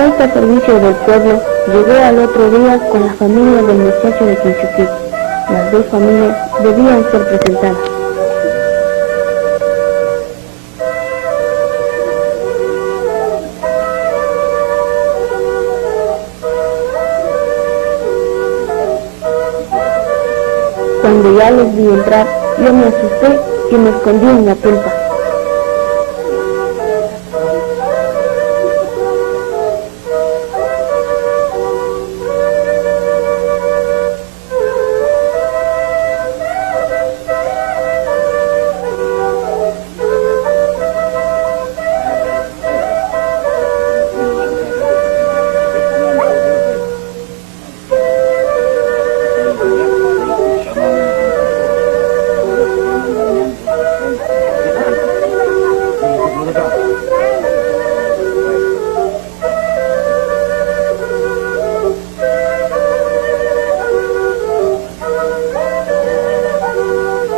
taita servicio del pueblo llegó al otro día con la familia del muchacho de Quinchuquí. Las dos familias debían ser presentadas. Cuando ya les vi entrar, yo me asusté y me escondí en la tulpa.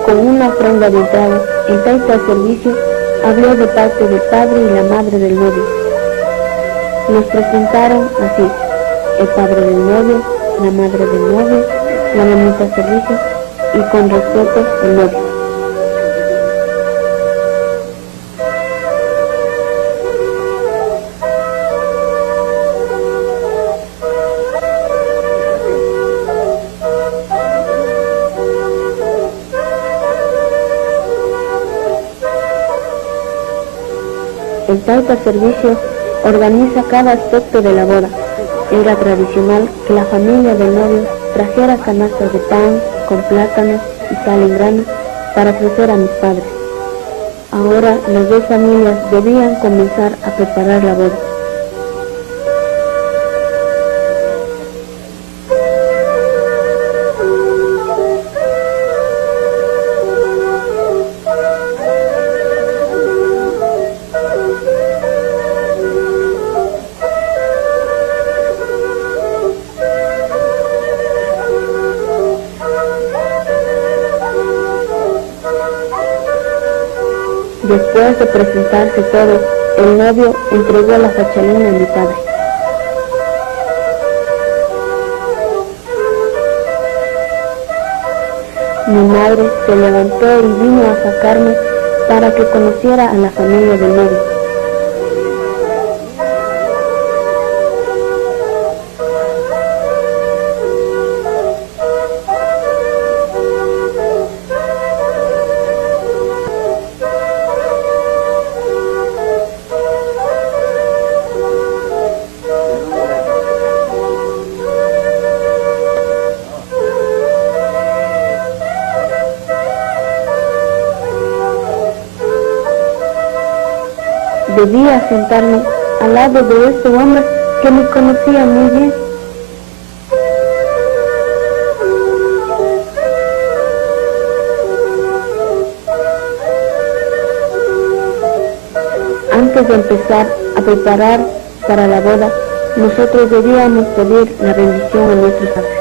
Con una ofrenda de entrada, el taita al servicio habló de parte del padre y la madre del novio. Nos presentaron así: el padre del novio, la madre del novio, la mamita al servicio y con respeto el novio. El taita servicio organiza cada aspecto de la boda. Era tradicional que la familia del novio trajera canastas de pan con plátanos y sal en grano para ofrecer a mis padres. Ahora las dos familias debían comenzar a preparar la boda. Después de presentarse todo, el novio entregó la fachalina a mi padre. Mi madre se levantó y vino a sacarme para que conociera a la familia del novio. Debía sentarme al lado de este hombre que me conocía muy bien. Antes de empezar a preparar para la boda, nosotros debíamos pedir la bendición a nuestros padres.